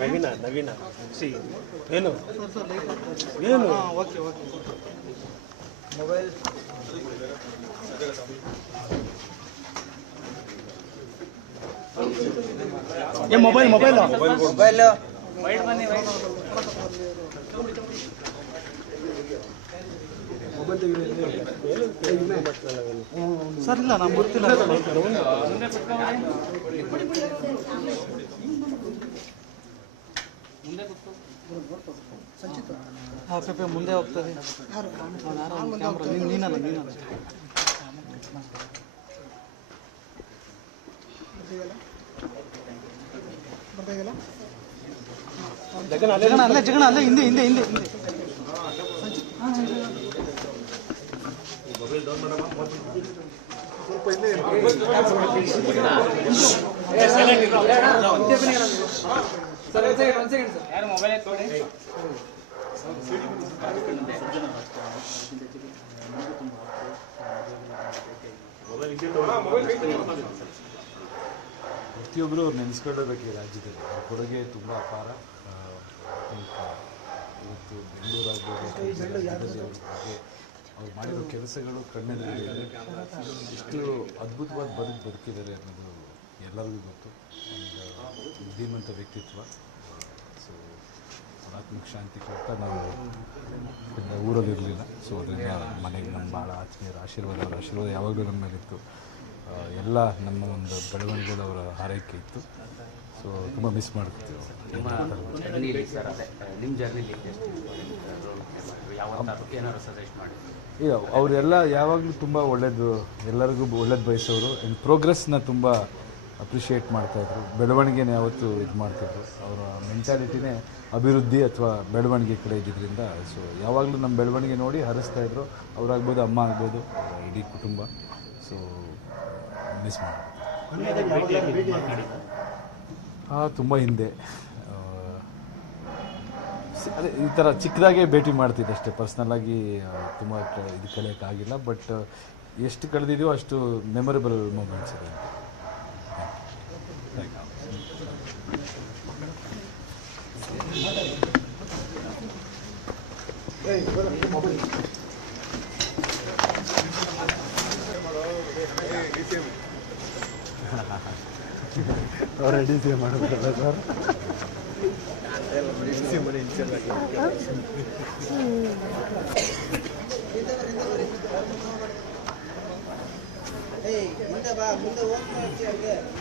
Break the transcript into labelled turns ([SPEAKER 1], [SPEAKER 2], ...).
[SPEAKER 1] ನವೀನ ನವೀನ ಸಿ ಏನು ಏನು
[SPEAKER 2] ಓಕೆ ಓಕೆ ಮೊಬೈಲ್
[SPEAKER 1] ಏ ಮೊಬೈಲ್ ಮೊಬೈಲ್
[SPEAKER 2] ಮೊಬೈಲ್ ಸರ್ ಇಲ್ಲ ನಾನು ಗೊತ್ತಿಲ್ಲ ಹಾಂ ಪೇಪೆ ಮುಂದೆ ಹೋಗ್ತದೆ ನೀನಲ್ಲ ನೀನಲ್ಲ ಜಗಣ ಅಲ್ಲೇ ಜಗಣ ಅಲ್ಲೇ, ಹಿಂದೆ ಹಿಂದೆ ಹಿಂದೆ ಹಿಂದೆ.
[SPEAKER 3] ಪ್ರತಿಯೊಬ್ಬರು ಅವ್ರು ನೆನೆಸ್ಕೊಳ್ಳಬೇಕು ಈ ರಾಜ್ಯದಲ್ಲಿ ಅವ್ರ ಕೊಡುಗೆ ತುಂಬ ಅಪಾರ. ಇವತ್ತು ಬೆಂಗಳೂರು ಆಗ್ಬೋದು ಅಥವಾ ರಾಜ್ಯದಲ್ಲಿ ಅವ್ರ ಮಾಡಿರೋ ಕೆಲಸಗಳು ಕಣ್ಣಲ್ಲಿ ಎಷ್ಟು ಅದ್ಭುತವಾಗಿ ಬದುಕು ಬದುಕಿದ್ದಾರೆ ಅನ್ನೋದು ಎಲ್ಲರಿಗೂ ಗೊತ್ತು. ಧೀಮಂತ ವ್ಯಕ್ತಿತ್ವ. ಸೊ ಆತ್ಮಿಕ ಶಾಂತಿ ಕೊಡ್ತಾ ನಾವು ಊರಲ್ಲಿರಲಿಲ್ಲ. ಸೊ ಅದರಿಂದ ಮನೆಗೆ ನಮ್ಮ ಭಾಳ ಆತ್ಮೀಯರ ಆಶೀರ್ವಾದ, ಅವರ ಆಶೀರ್ವಾದ ಯಾವಾಗಲೂ ನಮ್ಮ ಮೇಲಿತ್ತು. ಎಲ್ಲ ನಮ್ಮ ಒಂದು ಬೆಳವಣಿಗೆಗಳು ಅವರ ಹಾರೈಕೆ ಇತ್ತು. ಸೊ ತುಂಬ ಮಿಸ್ ಮಾಡ್ತೀವಿ ಈಗ ಅವರೆಲ್ಲ ಯಾವಾಗಲೂ ತುಂಬ ಒಳ್ಳೇದು ಎಲ್ಲರಿಗೂ ಒಳ್ಳೇದು ಬಯಸೋರು. ಆ್ಯಂಡ್ ಪ್ರೋಗ್ರೆಸ್ನ ತುಂಬ ಅಪ್ರಿಷಿಯೇಟ್ ಮಾಡ್ತಾಯಿದ್ರು ಬೆಳವಣಿಗೆನ ಯಾವತ್ತೂ ಇದು ಮಾಡ್ತಿದ್ರು. ಅವರ ಮೆಂಟಾಲಿಟಿನೇ ಅಭಿವೃದ್ಧಿ ಅಥವಾ ಬೆಳವಣಿಗೆ ಕಡೆ ಇದ್ದಿದ್ದರಿಂದ ಸೊ ಯಾವಾಗಲೂ ನಮ್ಮ ಬೆಳವಣಿಗೆ ನೋಡಿ ಹರಿಸ್ತಾಯಿದ್ರು ಅವರಾಗ್ಬೋದು ಅಮ್ಮ ಆಗ್ಬೋದು ಇಡೀ ಕುಟುಂಬ. ಸೊ ಮಿಸ್ ಮಾಡಿ ಹಾಂ ತುಂಬ ಹಿಂದೆ. ಅದೇ ಈ ಥರ ಚಿಕ್ಕದಾಗೆ ಭೇಟಿ ಮಾಡ್ತಿದ್ದೆ ಅಷ್ಟೇ. ಪರ್ಸ್ನಲ್ಲಾಗಿ ತುಂಬ ಕ ಇದು ಕಳೆಯೋಕ್ಕಾಗಿಲ್ಲ ಬಟ್ ಎಷ್ಟು ಕಳೆದಿದೆಯೋ ಅಷ್ಟು ಮೆಮೊರೇಬಲ್ ಮೂಮೆಂಟ್ಸ್ ಇದೆ. ಥ್ಯಾಂಕ್ ಯು ರೆಡಿ ಸಿ ಮಾಡಿದ್ರಲ್ಲ ಸರ್
[SPEAKER 2] ಮುಂದೆ ಬಾ ಮುಂದೆ ಹೋಗ್ತಾ